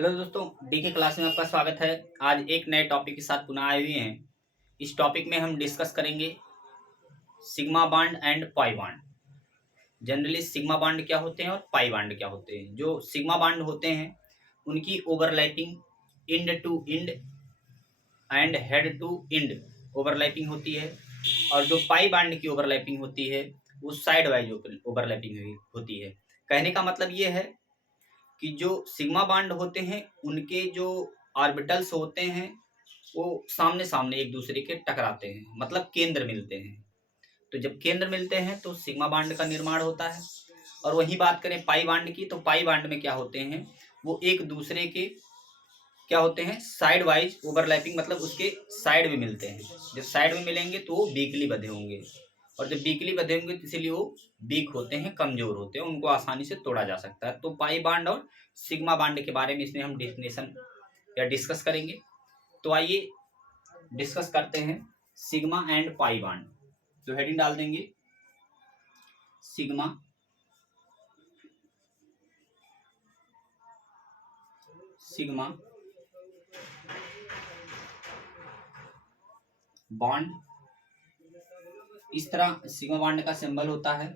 Hello दोस्तों, DK class में आपका स्वागत है। आज एक नए टॉपिक के साथ पुनः आए हुए हैं। इस टॉपिक में हम डिस्कस करेंगे sigma bond and pi bond. Generally sigma bond क्या होते हैं और पाई बॉन्ड क्या होते हैं। जो सिग्मा बॉन्ड होते हैं उनकी overlapping end to end and head to end overlapping होती है, और जो पाई बॉन्ड की ओवरलैपिंग होती है वो साइड वाइज ओवरलैपिंग होती है। कहने का मतलब ये है कि जो सिग्मा बॉन्ड होते हैं उनके जो ऑर्बिटल्स होते हैं वो सामने सामने एक दूसरे के टकराते हैं, मतलब केंद्र मिलते हैं। तो जब केंद्र मिलते हैं तो सिग्मा बॉन्ड का निर्माण होता है। और वही बात करें पाई बॉन्ड की, तो पाई बॉन्ड में क्या होते हैं, वो एक दूसरे के क्या होते हैं, साइड वाइज ओवरलैपिंग, मतलब उसके साइड में मिलते हैं। जब साइड में मिलेंगे तो वो वीकली बंधे होंगे, और जब वीकली बंधे होंगे तो इसलिए वो वीक होते हैं, कमजोर होते हैं, उनको आसानी से तोड़ा जा सकता है। तो पाई बॉन्ड और सिग्मा बॉन्ड के बारे में इसमें हम डेफिनेशन या डिस्कस करेंगे। तो आइए डिस्कस करते हैं सिग्मा एंड पाई बॉन्ड। तो हेडिंग डाल देंगे सिग्मा सिग्मा बॉन्ड। इस तरह सिग्मा बॉन्ड का सिंबल होता है,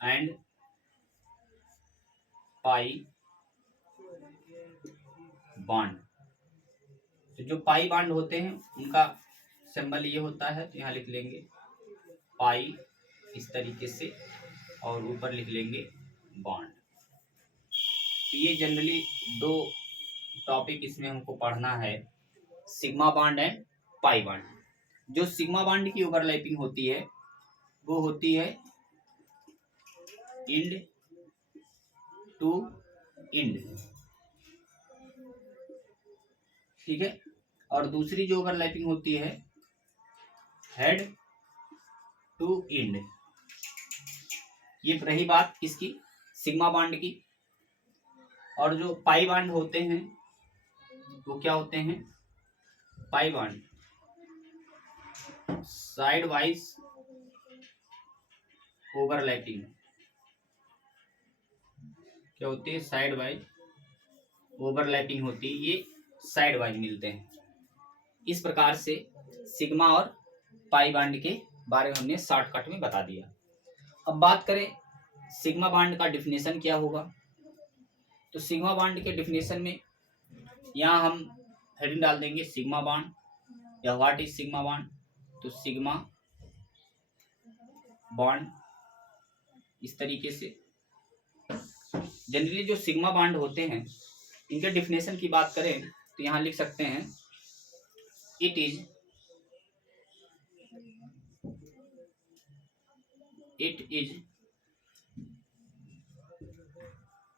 एंड पाई बॉन्ड। तो जो पाई बॉन्ड होते हैं उनका सिंबल ये होता है, तो यहाँ लिख लेंगे पाई इस तरीके से, और ऊपर लिख लेंगे बॉन्ड। तो ये जनरली दो टॉपिक इसमें हमको पढ़ना है, sigma bond and pi bond. जो सिग्मा बॉन्ड की ओवरलैपिंग होती है वो होती है इंड टू इंड, ठीक है। और दूसरी जो ओवरलैपिंग होती है हेड टू इंड। ये रही बात किसकी, सिग्मा बॉन्ड की। और जो पाई बॉन्ड होते हैं वो क्या होते हैं, pi bond side wise overlapping क्या होती है, साइड वाइज ओवरलैपिंग होती है, ये साइड वाइज मिलते हैं। इस प्रकार से सिग्मा और पाई बॉन्ड के बारे में हमने शॉर्टकट में बता दिया। अब बात करें सिग्मा बॉन्ड का डिफिनेशन क्या होगा। तो सिग्मा बॉन्ड के डिफिनेशन में यहाँ हम हेडिंग डाल देंगे सिग्मा बॉन्ड या व्हाट इज सिग्मा बॉन्ड। तो सिग्मा बॉन्ड इस तरीके से। जनरली जो सिग्मा बॉन्ड होते हैं इनके डिफिनेशन की बात करें तो यहाँ लिख सकते हैं it is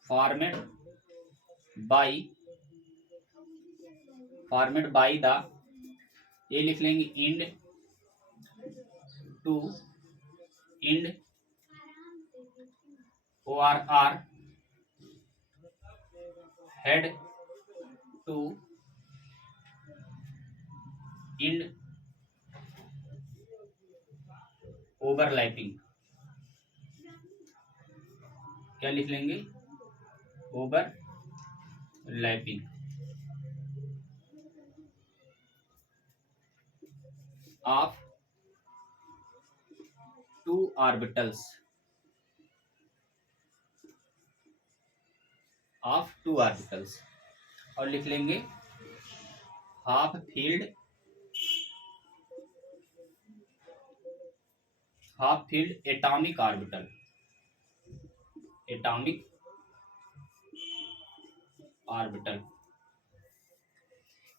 formed by the, ये लिख लेंगे end to end ORR head to end overlapping. क्या लिख लेंगे, ओवरलैपिंग ऑफ टू ऑर्बिटल्स और लिख लेंगे हाफ फील्ड एटॉमिक ऑर्बिटल।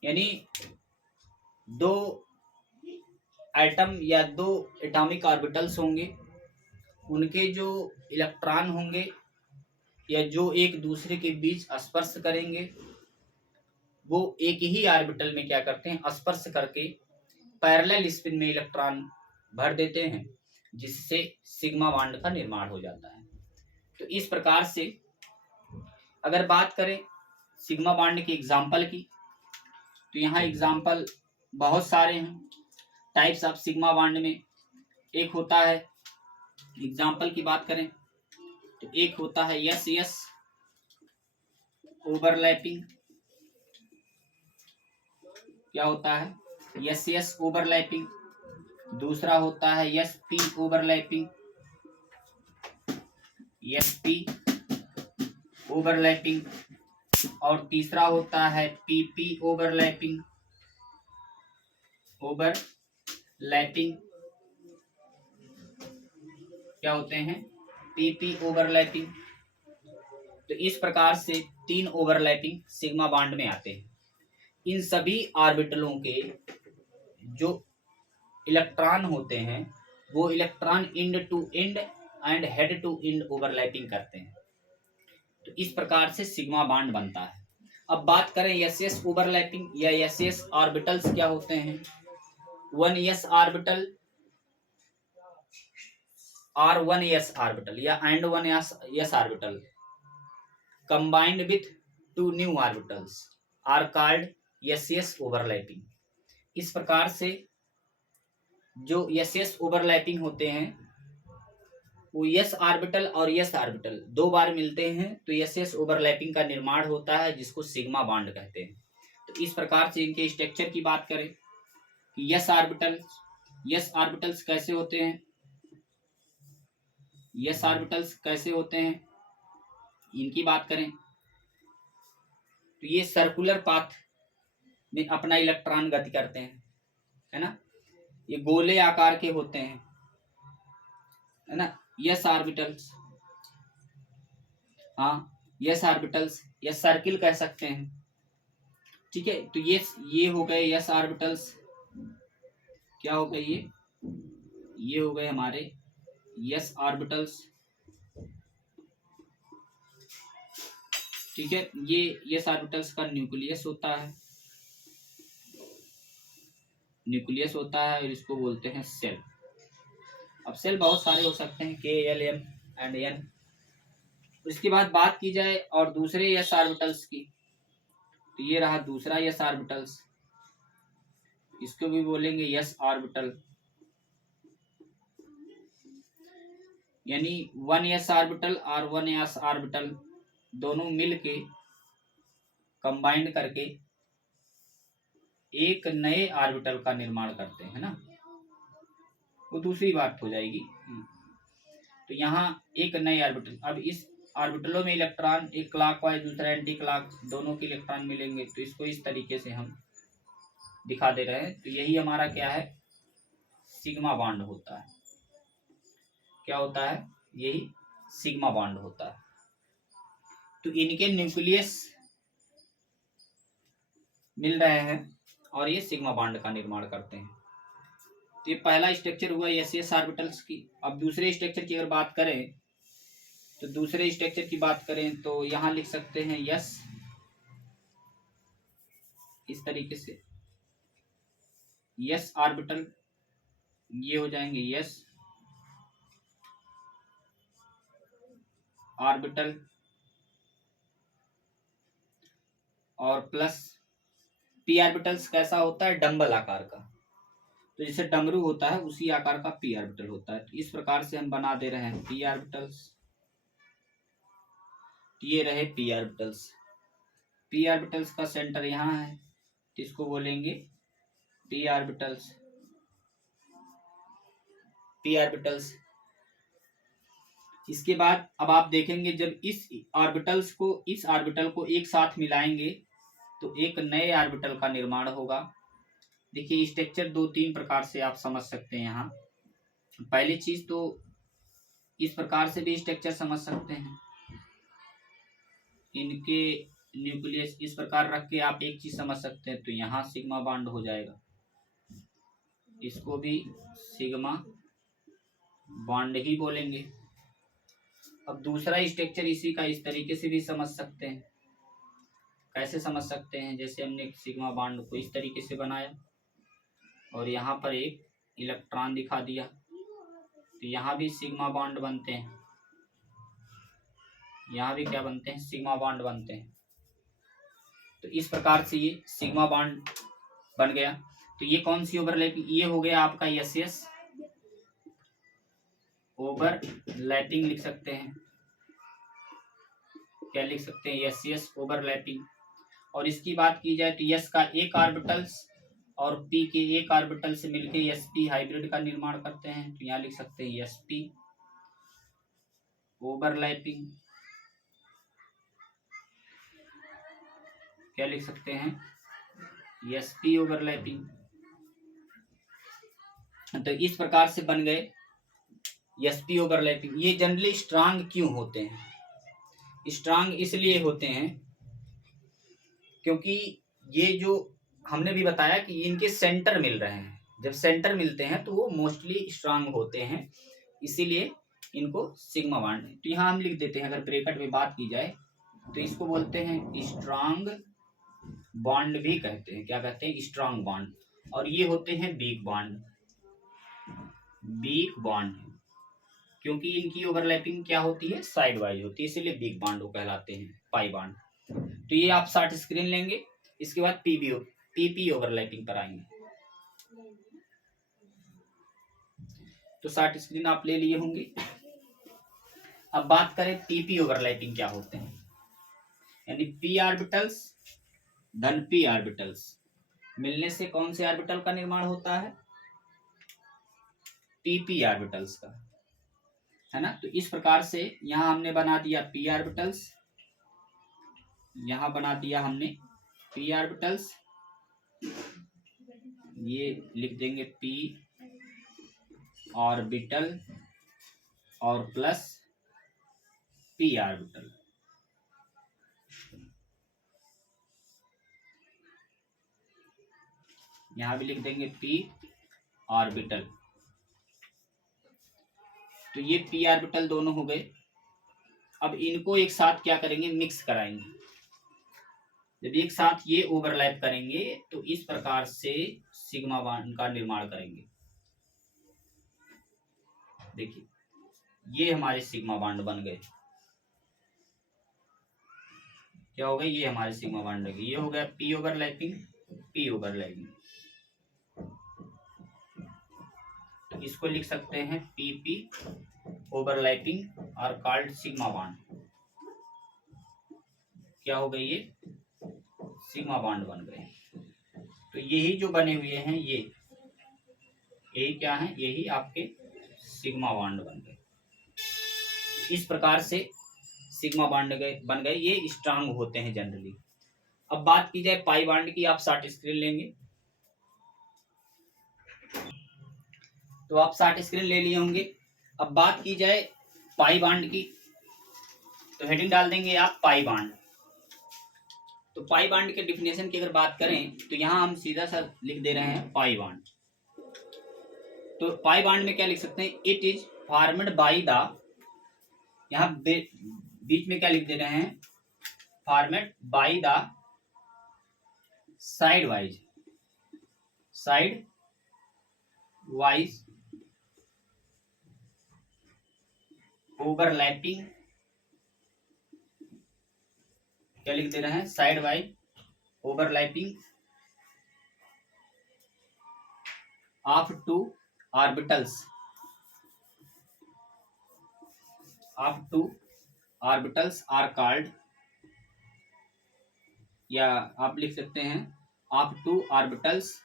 यानी दो एटम या दो एटॉमिक ऑर्बिटल्स होंगे, उनके जो इलेक्ट्रॉन होंगे या जो एक दूसरे के बीच स्पर्श करेंगे वो एक ही ऑर्बिटल में क्या करते हैं, स्पर्श करके पैरेलल स्पिन में इलेक्ट्रॉन भर देते हैं, जिससे सिग्मा बॉन्ड का निर्माण हो जाता है। तो इस प्रकार से अगर बात करें सिग्मा बॉन्ड की एग्जाम्पल की, तो यहाँ एग्जाम्पल बहुत सारे हैं टाइप्स ऑफ सिग्मा बॉन्ड में। एक होता है, एग्जाम्पल की बात करें तो एक होता है यस यस, ओवरलैपिंग क्या होता है, एस एस ओवरलैपिंग। दूसरा होता है S P overlapping, S P overlapping. और तीसरा होता है पीपी ओवरलैपिंग, ओवरलैपिंग क्या होते हैं, पीपी ओवरलैपिंग। तो इस प्रकार से 3 ओवरलैपिंग सिग्मा बॉन्ड में आते हैं। इन सभी ऑर्बिटलों के जो इलेक्ट्रॉन होते हैं वो electron end to end and head to end overlapping करते हैं। तो इस प्रकार से सिग्मा बॉन्ड बनता है। अब बात करें एस एस ओवरलैपिंग या एस एस ऑर्बिटल्स क्या होते हैं। 1 एस ऑर्बिटल और 1 एस ऑर्बिटल या and 1 S orbital combined with 2 new orbitals are called SS overlapping। इस प्रकार से जो SS overlapping होते हैं वो S ऑर्बिटल और S ऑर्बिटल 2 बार मिलते हैं तो SS overlapping का निर्माण होता है जिसको सिग्मा बॉन्ड कहते हैं। तो इस प्रकार से इनके स्ट्रक्चर की बात करें कि S ऑर्बिटल्स कैसे होते हैं, S ऑर्बिटल्स कैसे होते हैं इनकी बात करें तो ये सर्कुलर पाथ में अपना इलेक्ट्रॉन गति करते हैं, है ना। ये गोले आकार के होते हैं, है ना। यस ऑर्बिटल्स, हाँ यस ऑर्बिटल्स या सर्किल कह सकते हैं, ठीक है। तो ये हो गए यस ऑर्बिटल्स, क्या हो गए ये हो गए हमारे यस ऑर्बिटल्स, ठीक है। ये यस ऑर्बिटल्स का न्यूक्लियस होता है, न्यूक्लियस होता है और इसको बोलते हैं सेल। अब सेल बहुत सारे हो सकते हैं, के एल एम एंड एन। उसके बाद बात की जाए और दूसरे यस ऑर्बिटल्स की तो ये रहा दूसरा यस ऑर्बिटल्स, इसको भी बोलेंगे यस ऑर्बिटल, यानी 1 एस ऑर्बिटल और 1 एस ऑर्बिटल दोनों मिलके कंबाइंड करके एक नए ऑर्बिटल का निर्माण करते हैं ना, वो दूसरी बात हो जाएगी। तो यहाँ एक नए ऑर्बिटल, अब इस ऑर्बिटलों में इलेक्ट्रॉन एक क्लॉकवाइज दूसरा एंटी क्लॉक दोनों के इलेक्ट्रॉन मिलेंगे, तो इसको इस तरीके से हम दिखा दे रहे हैं। तो यही हमारा क्या है, सिग्मा बॉन्ड होता है। क्या होता है, यही सिग्मा बॉन्ड होता है। तो इनके न्यूक्लियस मिल रहे हैं और ये सिग्मा बॉन्ड का निर्माण करते हैं। तो ये पहला स्ट्रक्चर हुआ एस ऑर्बिटल्स की। अब दूसरे स्ट्रक्चर की अगर बात करें तो दूसरे स्ट्रक्चर की बात करें तो यहां लिख सकते हैं यस, इस तरीके से यस ऑर्बिटल, ये हो जाएंगे यस ऑर्बिटल और प्लस पी ऑर्बिटल्स कैसा होता है, डंबल आकार का। तो जैसे डमरू होता है उसी आकार का पी ऑर्बिटल होता है। तो इस प्रकार से हम बना दे रहे हैं पी ऑर्बिटल्स। ये रहे पी ऑर्बिटल्स। पी ऑर्बिटल्स का सेंटर यहाँ है तो इसको बोलेंगे पी ऑर्बिटल्स, पी ऑर्बिटल्स। इसके बाद अब आप देखेंगे जब इस ऑर्बिटल को एक साथ मिलाएंगे तो एक नए ऑर्बिटल का निर्माण होगा। देखिए स्ट्रक्चर 2-3 प्रकार से आप समझ सकते हैं। यहाँ पहली चीज तो इस प्रकार से भी स्ट्रक्चर समझ सकते हैं, इनके न्यूक्लियस इस प्रकार रख के आप एक चीज समझ सकते हैं। तो यहाँ सिग्मा बॉन्ड हो जाएगा, इसको भी सिग्मा बॉन्ड ही बोलेंगे। अब दूसरा स्ट्रक्चर इसी का इस तरीके से भी समझ सकते हैं। कैसे समझ सकते हैं, जैसे हमने सिग्मा बॉन्ड को इस तरीके से बनाया और यहाँ पर एक इलेक्ट्रॉन दिखा दिया तो यहाँ भी सिग्मा बॉन्ड बनते हैं, यहाँ भी क्या बनते हैं, सिग्मा बॉन्ड बनते हैं। तो इस प्रकार से ये सिग्मा बॉन्ड बन गया। तो ये कौन सी ओवरलैपिंग, ये हो गया आपका एस ओवरलैपिंग लिख सकते हैं। क्या लिख सकते हैं, एस एस ओवरलैपिंग। और इसकी बात की जाए तो एस का एक ऑर्बिटल्स और पी के एक ऑर्बिटल से मिलकर एस पी हाइब्रिड का निर्माण करते हैं, तो यहाँ लिख सकते हैं एस पी ओवरलैपिंग। क्या लिख सकते हैं, एस पी ओवरलैपिंग। तो इस प्रकार से बन गए एस पी ओवरलैपिंग। ये जनरली स्ट्रांग क्यों होते हैं, स्ट्रांग इसलिए होते हैं क्योंकि ये जो हमने भी बताया कि इनके सेंटर मिल रहे हैं, जब सेंटर मिलते हैं तो वो मोस्टली स्ट्रांग होते हैं, इसीलिए इनको सिग्मा बॉन्ड। तो यहाँ हम लिख देते हैं, अगर ब्रैकेट में बात की जाए तो इसको बोलते हैं स्ट्रांग बॉन्ड भी कहते हैं। क्या कहते हैं, स्ट्रांग बॉन्ड। और ये होते हैं वीक बॉन्ड, वीक बॉन्ड, क्योंकि इनकी ओवरलैपिंग क्या होती है, साइड वाइज होती है, इसीलिए वीक बॉन्ड वो कहलाते हैं, पाई बॉन्ड। तो ये आप शॉर्ट स्क्रीन लेंगे, इसके बाद पीपी ओवरलैपिंग पर आएंगे। तो शॉर्ट स्क्रीन आप ले लिए होंगे। अब बात करें पीपी ओवरलैपिंग क्या होते हैं, यानी पी ऑर्बिटल्स धन पी ऑर्बिटल्स मिलने से कौन से ऑर्बिटल का निर्माण होता है, पीपी ऑर्बिटल्स का, है ना। तो इस प्रकार से यहां हमने बना दिया पी ऑर्बिटल्स, यहां बना दिया हमने पी ऑर्बिटल्स, ये लिख देंगे पी ऑर्बिटल और प्लस पी ऑर्बिटल। यहां भी लिख देंगे पी ऑर्बिटल। तो ये पी ऑर्बिटल दोनों हो गए। अब इनको एक साथ क्या करेंगे, मिक्स कराएंगे। जब एक साथ ये ओवरलैप करेंगे तो इस प्रकार से सिग्मा बॉन्ड का निर्माण करेंगे। देखिए ये हमारे सिग्मा बॉन्ड बन गए। क्या हो गए, ये हमारे सिग्मा बॉन्ड लगे। ये हो गया पी ओवरलैपिंग, पी ओवरलैपिंग। तो इसको लिख सकते हैं पीपी ओवरलैपिंग और कॉल्ड सिग्मा बॉन्ड। क्या हो गए, ये सिग्मा बॉन्ड बन गए। तो यही जो बने हुए हैं यही क्या है, यही आपके सिग्मा बॉन्ड बन गए। इस प्रकार से सिग्मा बॉन्ड बन गए, ये स्ट्रांग होते हैं जनरली। अब बात की जाए पाई बॉन्ड की, आप शॉर्ट स्क्रीन लेंगे, तो आप शॉर्ट स्क्रीन ले लिए होंगे। अब बात की जाए पाई बॉन्ड की, तो हेडिंग डाल देंगे आप पाई बॉन्ड। तो पाई बॉन्ड के डिफिनेशन की अगर बात करें तो यहां हम सीधा सा लिख दे रहे हैं पाई बॉन्ड। तो पाई बॉन्ड में क्या लिख सकते हैं, it is formed by the, यहां बीच में क्या लिख दे रहे हैं, formed by the sidewise overlapping. क्या लिख दे रहे हैं, sidewise overlapping of two orbitals are called, या आप लिख सकते हैं of two orbitals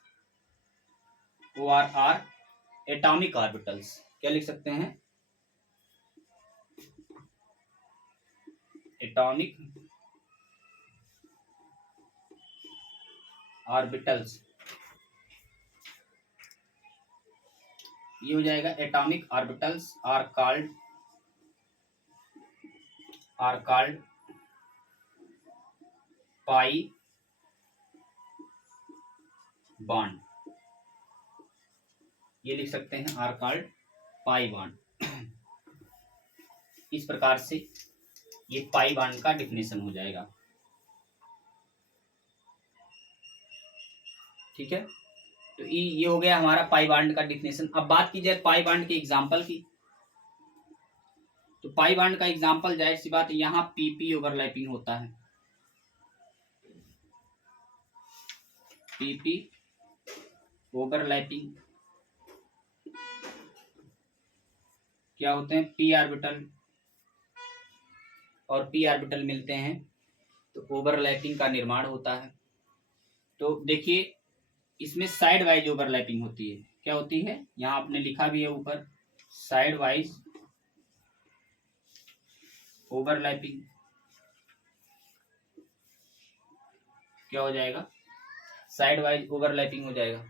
or atomic orbitals. क्या लिख सकते हैं, एटॉमिक ऑर्बिटल्स। ये हो जाएगा atomic orbitals are called pi bond. ये लिख सकते हैं आर कॉल्ड पाई बॉन्ड। इस प्रकार से ये पाई बॉन्ड का डिफिनेशन हो जाएगा। ठीक है, तो ये हो गया हमारा पाई बॉन्ड का डिफिनेशन। अब बात की जाए पाई बॉन्ड के एग्जांपल की, तो पाई बॉन्ड का एग्जांपल जाहिर सी बात यहाँ पीपी ओवरलैपिंग होता है। पीपी ओवरलैपिंग क्या होते हैं, पी ऑर्बिटल और p ऑर्बिटल मिलते हैं तो ओवरलैपिंग का निर्माण होता है। तो देखिए इसमें साइड वाइज ओवरलैपिंग होती है। क्या होती है, यहाँ आपने लिखा भी है ऊपर, साइड वाइज ओवरलैपिंग। क्या हो जाएगा, साइड वाइज ओवरलैपिंग हो जाएगा।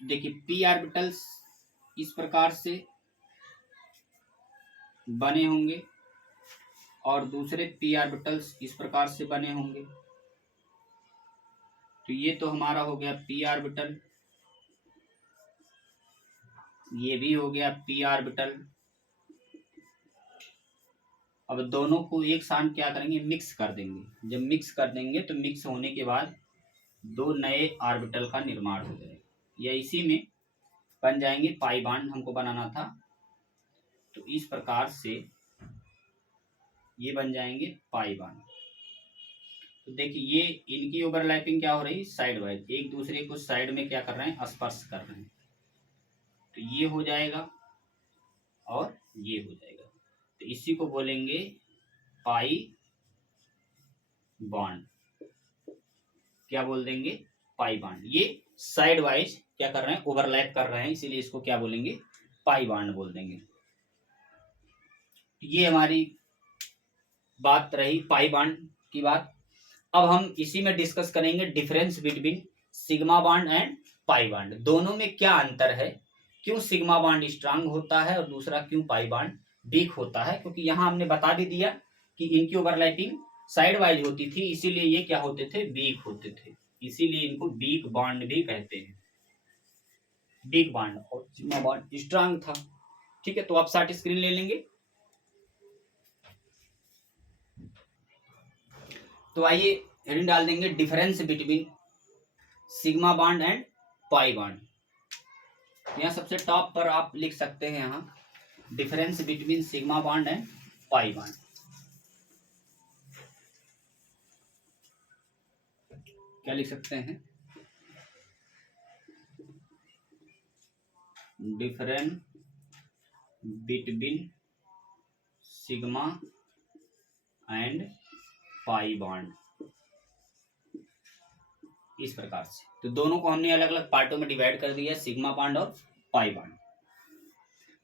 देखिए p ऑर्बिटल्स इस प्रकार से बने होंगे और दूसरे p ऑर्बिटल्स इस प्रकार से बने होंगे। तो ये तो हमारा हो गया p ऑर्बिटल, ये भी हो गया p ऑर्बिटल। अब दोनों को एक साथ क्या करेंगे, मिक्स कर देंगे। जब मिक्स कर देंगे तो मिक्स होने के बाद दो नए ऑर्बिटल का निर्माण हो जाएगा, या इसी में बन जाएंगे पाई बॉन्ड हमको बनाना था। तो इस प्रकार से ये बन जाएंगे पाई बॉन्ड। तो देखिए ये इनकी ओवरलैपिंग क्या हो रही, साइड वाइज, एक दूसरे को साइड में क्या कर रहे हैं, स्पर्श कर रहे हैं। तो ये हो जाएगा और ये हो जाएगा, तो इसी को बोलेंगे पाई बॉन्ड। क्या बोल देंगे, पाई बॉन्ड। ये साइड वाइज क्या कर रहे हैं, ओवरलैप कर रहे हैं, इसीलिए इसको क्या बोलेंगे, पाई बॉन्ड बोल देंगे। ये हमारी बात रही पाई बॉन्ड की बात। अब हम इसी में डिस्कस करेंगे difference between sigma bond and pi bond. दोनों में क्या अंतर है, क्यों सिग्मा बॉन्ड स्ट्रांग होता है और दूसरा क्यों पाई बॉन्ड वीक होता है। क्योंकि यहाँ हमने बता भी दिया कि इनकी ओवरलैपिंग साइड वाइज होती थी, इसीलिए ये क्या होते थे, वीक होते थे, इसीलिए इनको वीक बॉन्ड भी कहते हैं। वीक बॉन्ड और सिग्मा बॉन्ड स्ट्रांग था। ठीक है, तो आप शॉर्ट स्क्रीन ले लेंगे। तो आइए हेडिंग डाल देंगे difference between sigma bond and pi bond. यहाँ सबसे टॉप पर आप लिख सकते हैं यहाँ difference between sigma bond and pi bond. क्या लिख सकते हैं, difference between sigma and pi bond, इस प्रकार से। तो दोनों को हमने अलग अलग पार्टों में डिवाइड कर दिया, सिग्मा बॉन्ड और पाई बॉन्ड।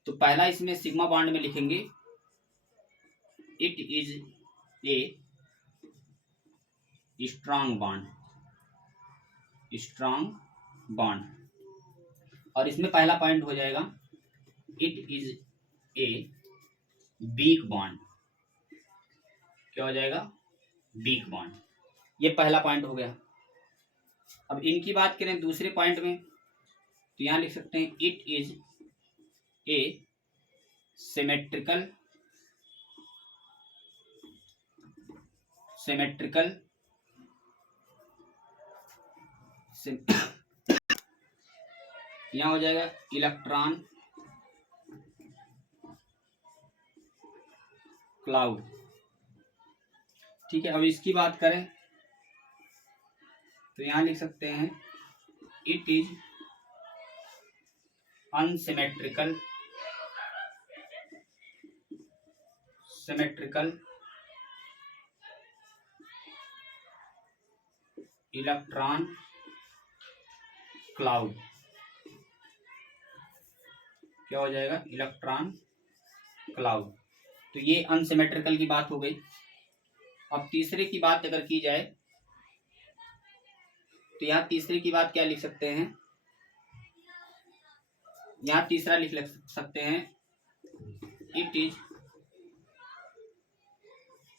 तो पहला इसमें सिग्मा बॉन्ड में लिखेंगे it is a strong bond, strong bond. और इसमें पहला पॉइंट हो जाएगा it is a weak bond. क्या हो जाएगा, वीक बॉन्ड। ये पहला पॉइंट हो गया। अब इनकी बात करें दूसरे पॉइंट में, तो यहां लिख सकते हैं इट इज ए सिमेट्रिकल यहां हो जाएगा इलेक्ट्रॉन क्लाउड। ठीक है, अब इसकी बात करें तो यहां लिख सकते हैं it is unsymmetrical electron cloud. क्या हो जाएगा, इलेक्ट्रॉन क्लाउड। तो ये अनसिमेट्रिकल की बात हो गई। अब तीसरे की बात अगर की जाए तो यहाँ तीसरे की बात क्या लिख सकते हैं, यहाँ तीसरा लिख सकते हैं it is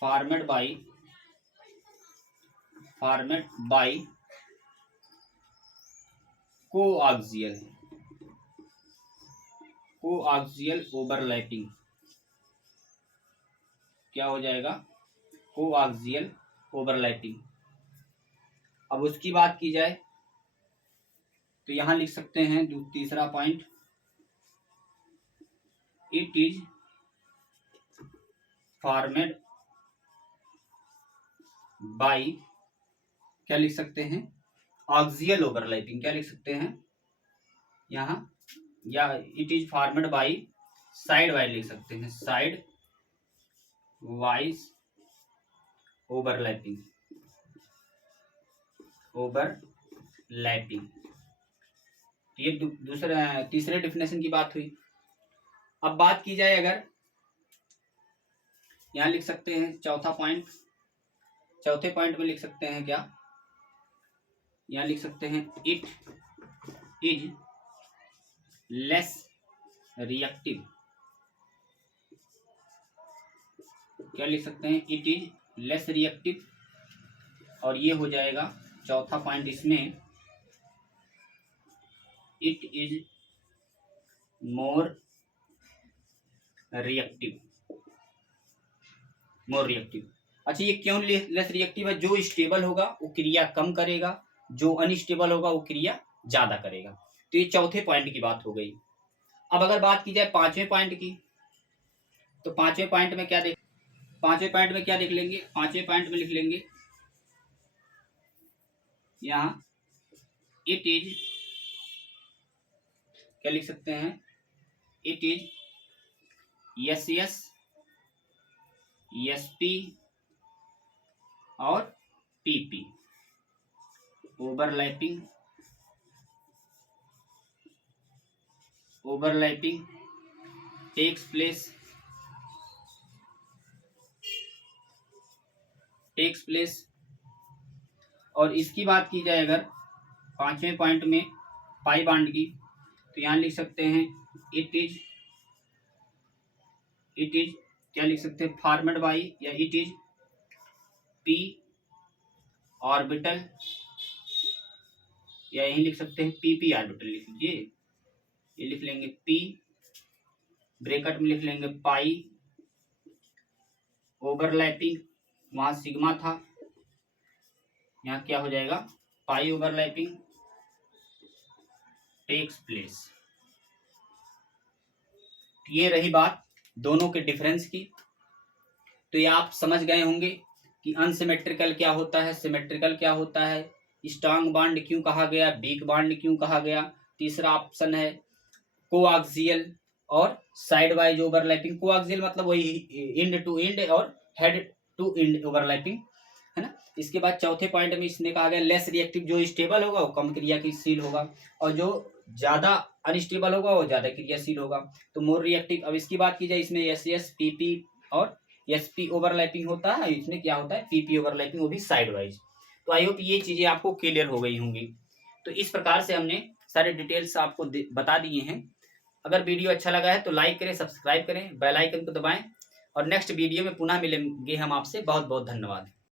formed by coaxial overlapping. क्या हो जाएगा, कोआक्सियल ओवरलैपिंग। अब उसकी बात की जाए तो यहां लिख सकते हैं तीसरा point it is formed by, क्या लिख सकते हैं, ऑक्सियल ओवरलैपिंग। क्या लिख सकते हैं यहाँ, या it is formed by side wise लिख सकते हैं, साइड वाइज ओवरलैपिंग, ये दूसरा तीसरे डिफिनेशन की बात हुई। अब बात की जाए, अगर यहां लिख सकते हैं चौथा पॉइंट, चौथे पॉइंट में लिख सकते हैं क्या, यहां लिख सकते हैं इट इज लेस रिएक्टिव, क्या लिख सकते हैं, इट इज लेस रिएक्टिव, और ये हो जाएगा चौथा पॉइंट इसमें, इट इज मोर रिएक्टिव, अच्छा ये क्यों लेस रिएक्टिव है, जो स्टेबल होगा वो क्रिया कम करेगा, जो अनस्टेबल होगा वो क्रिया ज्यादा करेगा। तो ये चौथे पॉइंट की बात हो गई। अब अगर बात की जाए पांचवें पॉइंट की, तो पांचवें पॉइंट में क्या देख लेंगे, पांचवें पॉइंट में लिख लेंगे यहां इट इज, क्या लिख सकते हैं, इट इज एस पी और पीपी, ओवरलैपिंग टेक्स प्लेस, और इसकी बात की जाए अगर पांचवें पॉइंट में पाई बॉन्ड की, तो यहां लिख सकते हैं इट इज क्या लिख सकते हैं, फॉर्मेड बाई, या इट इज पी ऑर्बिटल, या यही लिख सकते हैं पीपी ऑर्बिटल लिख लीजिए, ये लिख लेंगे पी, ब्रैकेट में लिख लेंगे पाई, ओवरलैपिंग, वहां सिग्मा था, यहाँ क्या हो जाएगा, पाई ओवरलैपिंग टेक्स प्लेस। ये रही बात दोनों के डिफरेंस की। तो ये आप समझ गए होंगे कि अनसिमेट्रिकल क्या होता है, सिमेट्रिकल क्या होता है, स्ट्रांग बॉन्ड क्यों कहा गया, वीक बॉन्ड क्यों कहा गया। तीसरा ऑप्शन है कोआक्सियल और साइड वाइज ओवरलैपिंग। कोआक्सियल मतलब वही इंड टू इंड और हेड टू इंड ओवरलैपिंग, है ना। इसके बाद चौथे पॉइंट में इसने कहा गया लेस रिएक्टिव, जो स्टेबल होगा वो कम क्रियाशील होगा, और जो ज्यादा अनस्टेबल होगा वो ज्यादा क्रियाशील होगा, तो मोर रिएक्टिव। अब इसकी बात की जाए, इसमें एस पीपी और एसपी ओवरलैपिंग होता है, इसमें क्या होता है पीपी ओवरलैपिंग, वो भी साइड वाइज। तो आई होप ये चीजें आपको क्लियर हो गई होंगी। तो इस प्रकार से हमने सारे डिटेल्स आपको बता दिए हैं। अगर वीडियो अच्छा लगा है तो लाइक करें, सब्सक्राइब करें, बेल आइकन को दबाएं, और नेक्स्ट वीडियो में पुनः मिलेंगे हम आपसे। बहुत बहुत धन्यवाद।